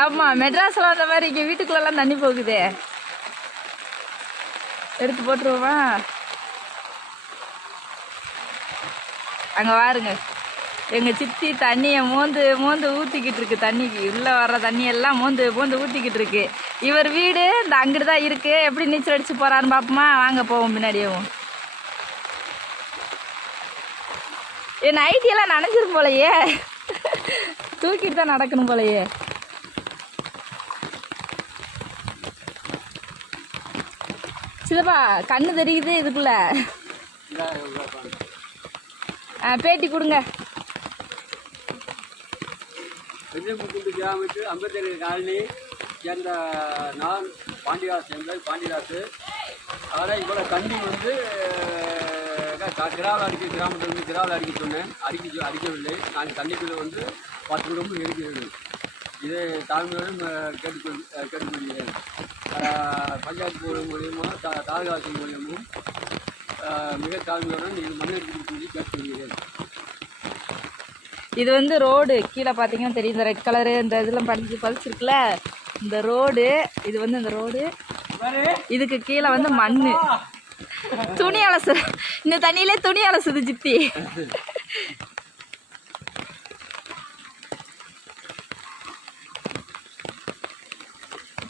ஆமா, மெட்ராஸ்ல அந்த மாதிரி இங்க வீட்டுக்குள்ளெல்லாம் தண்ணி போகுதே. எடுத்து போட்டுருவோமா? அங்க பாருங்க, எங்க சித்தி தண்ணியை மோந்து மோந்து ஊத்திக்கிட்டு இருக்கு. தண்ணிக்கு உள்ள வர்ற தண்ணி எல்லாம் மோந்து மோந்து ஊத்திக்கிட்டு இருக்கு. இவர் வீடு இந்த அங்கிட்டு தான் இருக்கு. எப்படி நீச்சல் அடிச்சு போறான்னு பாப்போமா? வாங்க போவோம் பின்னாடியவும். என் நைட்டியெல்லாம் நனைஞ்சிரும் போலையே. தூக்கிட்டு தான் நடக்கணும் போலையே. சிதப்பா கண்ணு தெரியுது இதுக்குள்ள. பேட்டி கொடுங்க. பெரியமுக்குண்டு கிராமத்தில் அம்பேத்கர் காலனி சேர்ந்த நான் பாண்டியராஜ் சேர்ந்த பாண்டியராஜ். அதனால் இவ்வளோ தண்ணி வந்து கிராவில் கிராமத்தில் கிராவில் அடிக்க சொன்னேன். அடிக்கவில்லை. நான் தண்ணிக்குள்ளே வந்து 10 குடும்பம் இருக்கிறது. இதை தாழ்மையோடும் கேட்டுக்கொள்கிறேன். பஞ்சாயத்து மூலியமாக தாலுகா ஆட்சி மூலியமும் மிக தாழ்மையுடன் இது மண்ணெடுப்பு சொல்லி கேட்டுக்கொள்கிறேன். இது வந்து ரோடு. கீழே பார்த்தீங்கன்னா தெரியும், இந்த ரெட் கலரு இந்த இதெல்லாம் பழிச்சிருக்குல்ல, இந்த ரோடு. இது வந்து இந்த ரோடு. இதுக்கு கீழே வந்து மண். துணி அலசு, இந்த தண்ணியிலே துணி அலசுது சித்தி.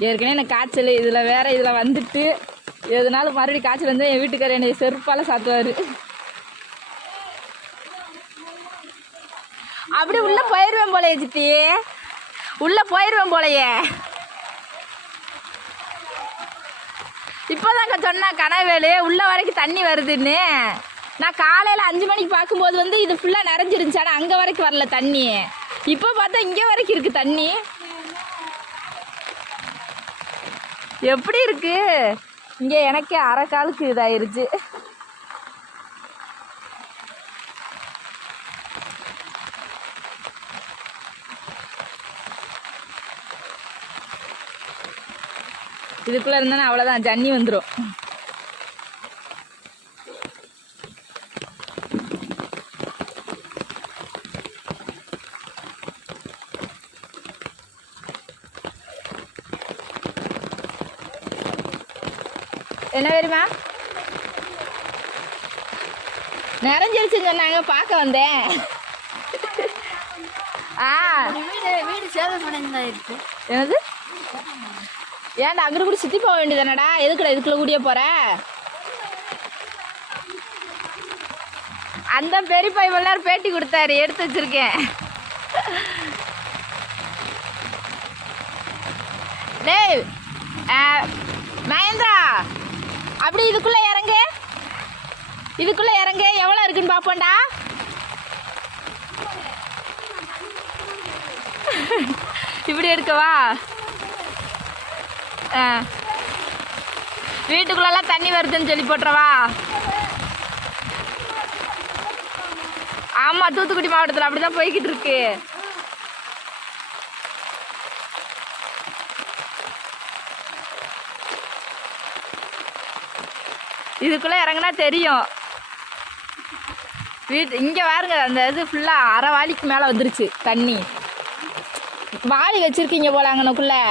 ஏற்கனவே எனக்கு காய்ச்சல், இதில் வேற இதில் வந்துட்டு எதுனாலும் மறுபடியும் காய்ச்சல் வந்து என் வீட்டுக்காரர் என்னை செருப்பால் சாத்துவார். அப்படி உள்ள போயிடுவேன் போலையே சித்தி, உள்ள போயிடுவேன் போலையே. இப்போதாங்க சொன்னா கனவேலு உள்ள வரைக்கும் தண்ணி வருதுன்னு. நான் காலையில் 5 மணிக்கு பார்க்கும்போது வந்து இது ஃபுல்லாக நிறைஞ்சிருந்துச்சு. ஆனால் அங்கே வரைக்கும் வரல தண்ணி. இப்போ பார்த்தா இங்கே வரைக்கும் இருக்கு தண்ணி. எப்படி இருக்கு இங்கே? எனக்கே அரை காலுக்கு இதாயிருச்சு. இதுக்குள்ள இருந்தானே அவ்வளோதான், ஜன்னி வந்துடும். என்ன வருமா? நிறைஞ்சிருச்சுன்னு சொன்னாங்க, பார்க்க வந்தேன். வீடு சேதமடைந்தாயிருக்கு. என்னது? ஏன்டா அங்கிட்டு கூட சுற்றி போக வேண்டியதானடா? எதுக்குடா இதுக்குள்ள கூடிய போற? அந்த பெரியப்பா இவ்வளோ நேரம் பேட்டி கொடுத்தாரு, எடுத்து வச்சிருக்கேன். டேய் மகேந்திரா, அப்படி இதுக்குள்ள இறங்கு, இதுக்குள்ள இறங்கு, எவ்வளோ இருக்குன்னு பார்ப்போம்டா. இப்படி எடுக்கவா? வீட்டுக்குள்ளெல்லாம் தண்ணி வருதுன்னு சொல்லி போட்டுறவா? ஆமாம், தூத்துக்குடி மாவட்டத்தில் அப்படி தான் போய்கிட்டு இருக்கு. இதுக்குள்ளே இறங்குனா தெரியும். இங்கே பாருங்க, அந்த இது ஃபுல்லாக அரை வாளிக்கு மேலே வந்துருச்சு தண்ணி. வாளி வச்சுருக்கீங்க போல அங்கனக்குள்ளே.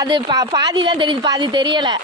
அது பாதி தான் தெரியுது, பாதி தெரியலை.